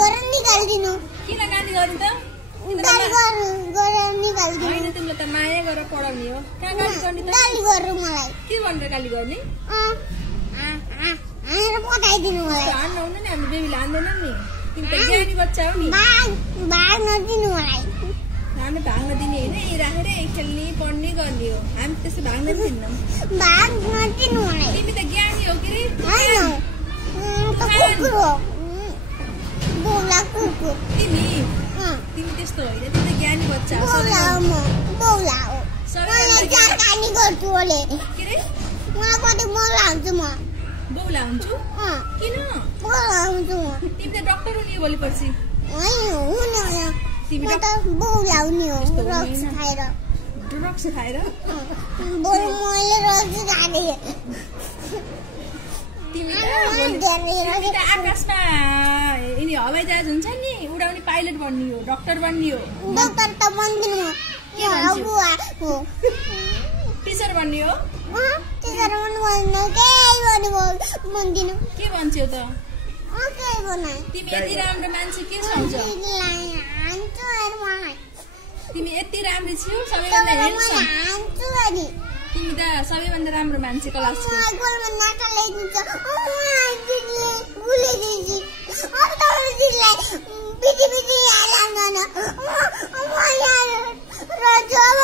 गरेर निकाल्दिनु किन गाली गर्नु त गाली गरेर निकाल्दिनु हैन तिमीले त माया गरेर पढाउने हो कहाँ गाली गर्ने त गाली गर्नु मलाई के भनेर गाली गर्ने हानेर पठाइदिनु मलाई हान्न हुन्न नि हामी बेबीले हान्दैनन् नि तिमी त ज्ञानी बच्चा हो नि भाग नदिनु मलाई हामी भाग्न दिने होइन यही राखेर खेल्ने पढ्ने गर्ने हो हामी त्यस्तो भाग्न दिन्नौँ भाग नदिनु मलाई तिमी त ज्ञानी हो के रे हैन त कुकुर हो बोला कुकुर तिमी त्यस्तो होइन तिमी त ज्ञानी बच्चा हो बोला हो मलाई जाकानी गर्छु ओले के रे मलाई कति बोला हुन्छु म बौला हुन्छु किन बोला हुन्छु म तिमी त डाक्टर हुने भोलि पर्सि होइन तिमी त बोला हुने हो रक्स खाएर ड्रग्स खाएर बरु मैले रक्स खाएँ तिमी त आकाशमा यिनी हवाईजहाज हुन्छ नि उडाउने पाइलट बन्ने हो डाक्टर बन्ने हो डाक्टर त बन्दिनु हो टिचर बन्ने हो टिचर बन्नु बन्दिनु के भन्छौ त केही बनाए तिमी यति राम्रो मान्छे के सम्झौ तिमी यति राम्रो छौ सबैभन्दा हेर्छौ तिमी त सबैभन्दा राम्रो मान्छे क्लासको र जब